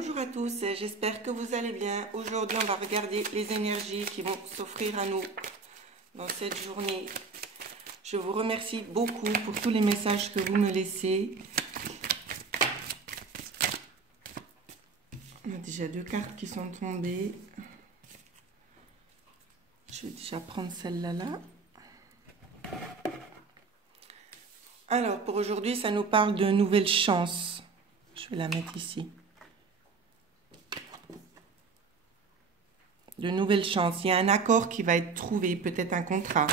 Bonjour à tous, j'espère que vous allez bien. Aujourd'hui, on va regarder les énergies qui vont s'offrir à nous dans cette journée. Je vous remercie beaucoup pour tous les messages que vous me laissez. On a déjà 2 cartes qui sont tombées. Je vais déjà prendre celle-là là. Alors, pour aujourd'hui, ça nous parle de nouvelles chances. Je vais la mettre ici. De nouvelles chances. Il y a un accord qui va être trouvé, peut-être un contrat.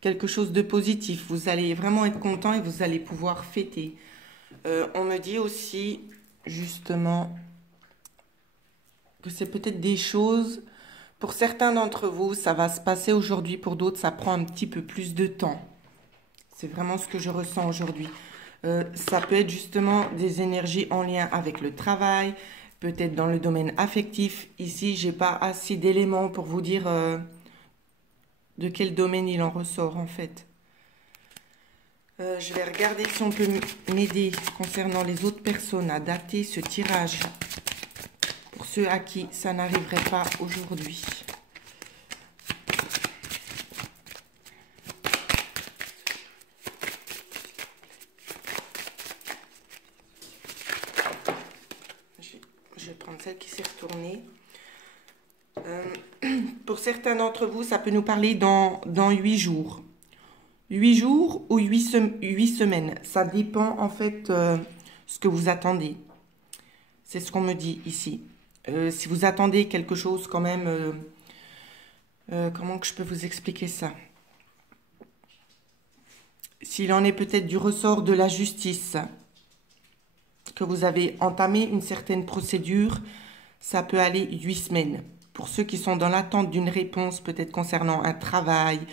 Quelque chose de positif. Vous allez vraiment être content et vous allez pouvoir fêter. On me dit aussi, justement, que c'est peut-être des choses... Pour certains d'entre vous, ça va se passer aujourd'hui. Pour d'autres, ça prend un petit peu plus de temps. C'est vraiment ce que je ressens aujourd'hui. Ça peut être justement des énergies en lien avec le travail, peut-être dans le domaine affectif. Ici, j'ai pas assez d'éléments pour vous dire de quel domaine il en ressort en fait. Je vais regarder si on peut m'aider concernant les autres personnes à dater ce tirage. Pour ceux à qui ça n'arriverait pas aujourd'hui. Je vais prendre celle qui s'est retournée. Pour certains d'entre vous, ça peut nous parler dans 8 jours. 8 jours ou 8 semaines. Ça dépend en fait ce que vous attendez. C'est ce qu'on me dit ici. Si vous attendez quelque chose quand même, comment que je peux vous expliquer ça? S'il en est peut-être du ressort de la justice, que vous avez entamé une certaine procédure, ça peut aller 8 semaines. Pour ceux qui sont dans l'attente d'une réponse, peut-être concernant un travail,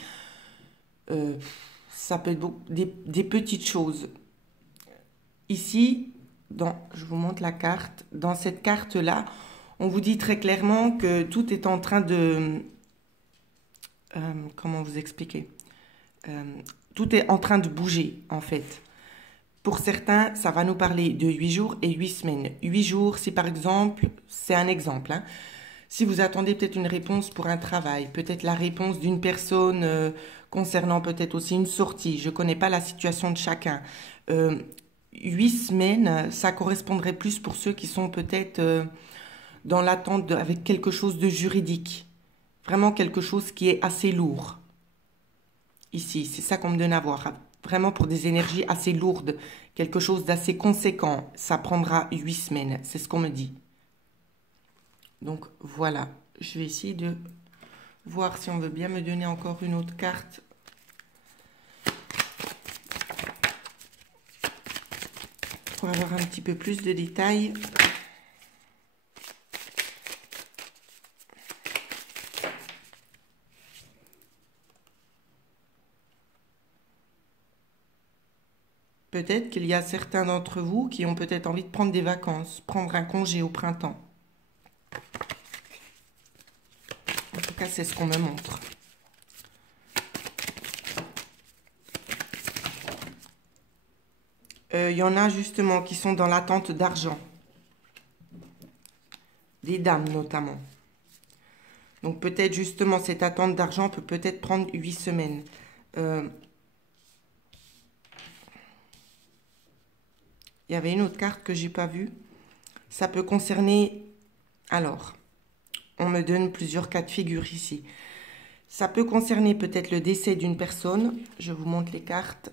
ça peut être des petites choses. Ici, je vous montre la carte. Dans cette carte-là, on vous dit très clairement que tout est en train de... comment vous expliquer? Tout est en train de bouger, en fait. Pour certains, ça va nous parler de 8 jours et 8 semaines. 8 jours, si par exemple, c'est un exemple, hein, si vous attendez peut-être une réponse pour un travail, peut-être la réponse d'une personne concernant peut-être aussi une sortie, je ne connais pas la situation de chacun. 8 semaines, ça correspondrait plus pour ceux qui sont peut-être dans l'attente avec quelque chose de juridique. Vraiment quelque chose qui est assez lourd. Ici, c'est ça qu'on me donne à voir. Vraiment pour des énergies assez lourdes, quelque chose d'assez conséquent. Ça prendra 8 semaines, c'est ce qu'on me dit. Donc voilà, je vais essayer de voir si on veut bien me donner encore une autre carte. Pour avoir un petit peu plus de détails. Peut-être qu'il y a certains d'entre vous qui ont peut-être envie de prendre des vacances, prendre un congé au printemps. En tout cas, c'est ce qu'on me montre. Il y en a justement qui sont dans l'attente d'argent. Des dames notamment. Donc peut-être justement cette attente d'argent peut peut-être prendre 8 semaines. Il y avait une autre carte que j'ai pas vue. Ça peut concerner... Alors, on me donne plusieurs cas de figure ici. Ça peut concerner peut-être le décès d'une personne. Je vous montre les cartes.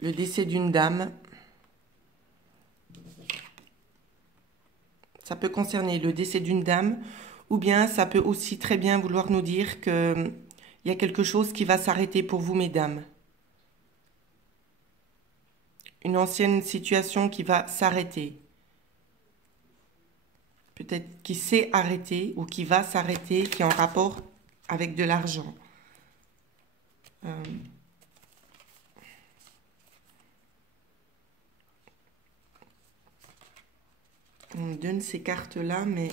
Le décès d'une dame. Ça peut concerner le décès d'une dame. Ou bien ça peut aussi très bien vouloir nous dire qu'il y a quelque chose qui va s'arrêter pour vous, mesdames. Une ancienne situation qui va s'arrêter. Peut-être qui s'est arrêté ou qui va s'arrêter, qui est en rapport avec de l'argent. On me donne ces cartes-là, mais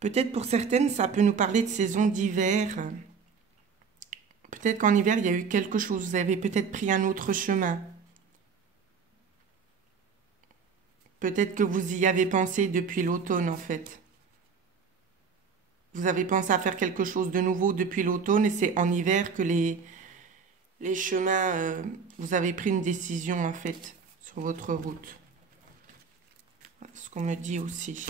peut-être pour certaines, ça peut nous parler de saison d'hiver. Peut-être qu'en hiver, il y a eu quelque chose. Vous avez peut-être pris un autre chemin. Peut-être que vous y avez pensé depuis l'automne en fait. Vous avez pensé à faire quelque chose de nouveau depuis l'automne et c'est en hiver que les chemins, vous avez pris une décision en fait sur votre route. Ce qu'on me dit aussi.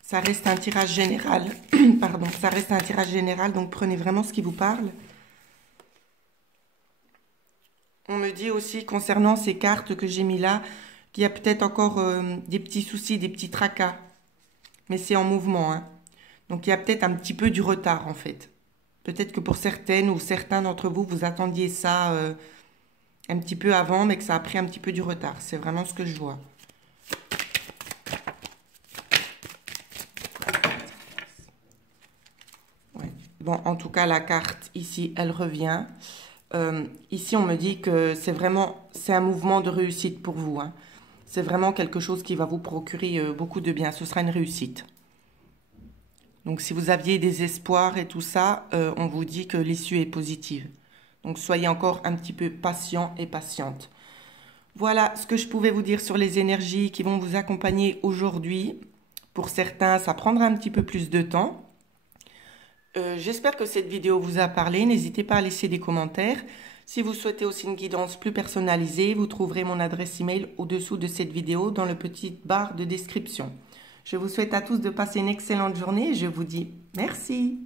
Ça reste un tirage général. Pardon, ça reste un tirage général, donc prenez vraiment ce qui vous parle. On me dit aussi concernant ces cartes que j'ai mis là, qu'il y a peut-être encore des petits soucis, des petits tracas. Mais c'est en mouvement, hein. Donc il y a peut-être un petit peu du retard en fait. Peut-être que pour certaines ou certains d'entre vous, vous attendiez ça un petit peu avant, mais que ça a pris un petit peu du retard. C'est vraiment ce que je vois. Ouais. Bon, en tout cas, la carte ici, elle revient. Ici, on me dit que c'est un mouvement de réussite pour vous, hein. C'est vraiment quelque chose qui va vous procurer beaucoup de bien. Ce sera une réussite. Donc, si vous aviez des espoirs et tout ça, on vous dit que l'issue est positive. Donc, soyez encore un petit peu patient et patiente. Voilà ce que je pouvais vous dire sur les énergies qui vont vous accompagner aujourd'hui. Pour certains, ça prendra un petit peu plus de temps. J'espère que cette vidéo vous a parlé. N'hésitez pas à laisser des commentaires. Si vous souhaitez aussi une guidance plus personnalisée, vous trouverez mon adresse email au-dessous de cette vidéo dans le petit barre de description. Je vous souhaite à tous de passer une excellente journée et je vous dis merci.